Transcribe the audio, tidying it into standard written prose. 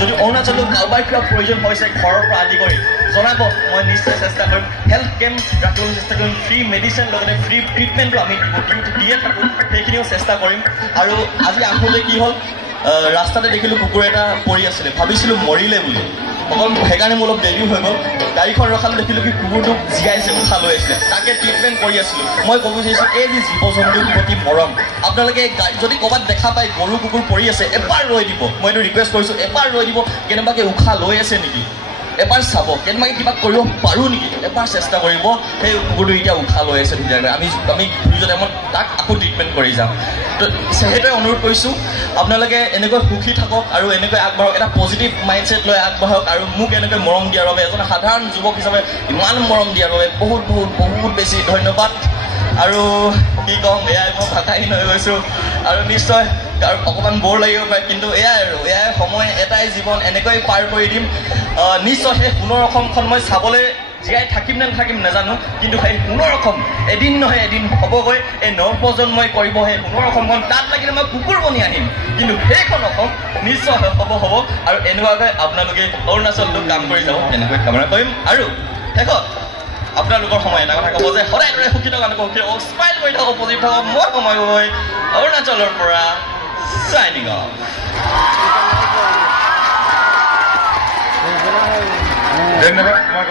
যদি অৰুণাচলত কাৰোবাৰ কিবা প্ৰয়োজন হৈছে ঘৰৰ পৰা আদি কৰি জনাব, মই নিশ্চয় চেষ্টা কৰিম। হেল্থ কেম্প ৰাখিবলৈ চেষ্টা কৰিম, ফ্ৰী মেডিচিন লগতে ফ্ৰী ট্ৰিটমেণ্টটো আমি দিয়ে থাকোঁ, সেইখিনিও চেষ্টা কৰিম। আৰু আজি আহোঁতে কি হ'ল, ৰাস্তাতে দেখিলোঁ কুকুৰ এটা পৰি আছিলে, ভাবিছিলোঁ মৰিলে বুলি, অকল সেইকাৰণে মোৰ অলপ দেৰিও হৈ গ'ল। গাড়ীখন ৰখালে দেখিলোঁ কি কুকুৰটোক জীয়াইছে, উশাহ লৈ আছিলে, তাকে ট্ৰিটমেণ্ট কৰি আছিলোঁ। মই ক'ব বিচাৰিছোঁ এই যি জীৱ জন্তুৰ প্ৰতি মৰম, আপোনালোকে যদি ক'ৰবাত দেখা পায় গৰু কুকুৰ পৰি আছে, এবাৰ ৰৈ দিব। মই এইটো ৰিকুৱেষ্ট কৰিছোঁ, এবাৰ ৰৈ দিব, কেনেবাকৈ উশাহ লৈ আছে নেকি এবাৰ চাব, কেনেবাকৈ কিবা কৰিব পাৰোঁ নেকি এবাৰ চেষ্টা কৰিব। সেই কুকুৰটো এতিয়া উশাহ লৈ আছে ধুনীয়াকৈ, আমি দুয়োজনে মই তাক আকৌ ট্ৰিটমেণ্ট কৰি যাম। তো সেইটোৱে অনুৰোধ কৰিছোঁ, আপোনালোকে এনেকৈ সুখী থাকক আৰু এনেকৈ আগবাঢ়ক, এটা পজিটিভ মাইণ্ডছেট লৈ আগবাঢ়ক। আৰু মোক এনেকৈ মৰম দিয়াৰ বাবে, এজন সাধাৰণ যুৱক হিচাপে ইমান মৰম দিয়াৰ বাবে বহুত বহুত বহুত বেছি ধন্যবাদ। আৰু কি ক'ম, এয়াই মই ভাষাহীন হৈ গৈছোঁ। আৰু নিশ্চয় আৰু অকণমান বৰ লাগিব পাৰে, কিন্তু এয়াই আৰু এয়াই সময়, এটাই জীৱন, এনেকৈ পাৰ কৰি দিম। নিশ্চয় সেই সোণৰ অসমখন মই চাবলৈ জীয়াই থাকিম নে নাথাকিম নাজানো, কিন্তু সেই সোণৰ অসম এদিন নহয় এদিন হ'বগৈ। এই নৱপ্ৰজন্মই কৰিব সেই সোণৰ অসমখন, তাত লাগিলে মই কুকুৰ বনি আহিম, কিন্তু সেইখন অসম নিশ্চয় হ'ব। আৰু এনেকুৱাকৈ আপোনালোকে অৰুণাচলতো কাম কৰি যাব, এনেকৈ কামনা কৰিম। আৰু শেষত আপোনালোকৰ সময় এটা কথা ক'ব যে সদায় দৰে সুখী থকা সুখী থাকক, স্মাইল কৰি থাকক, পজিটিভ থাকক। মই সময় গগৈ, অৰুণাচলৰ পৰা চাইনিং অফ। ধন্যবাদ, মই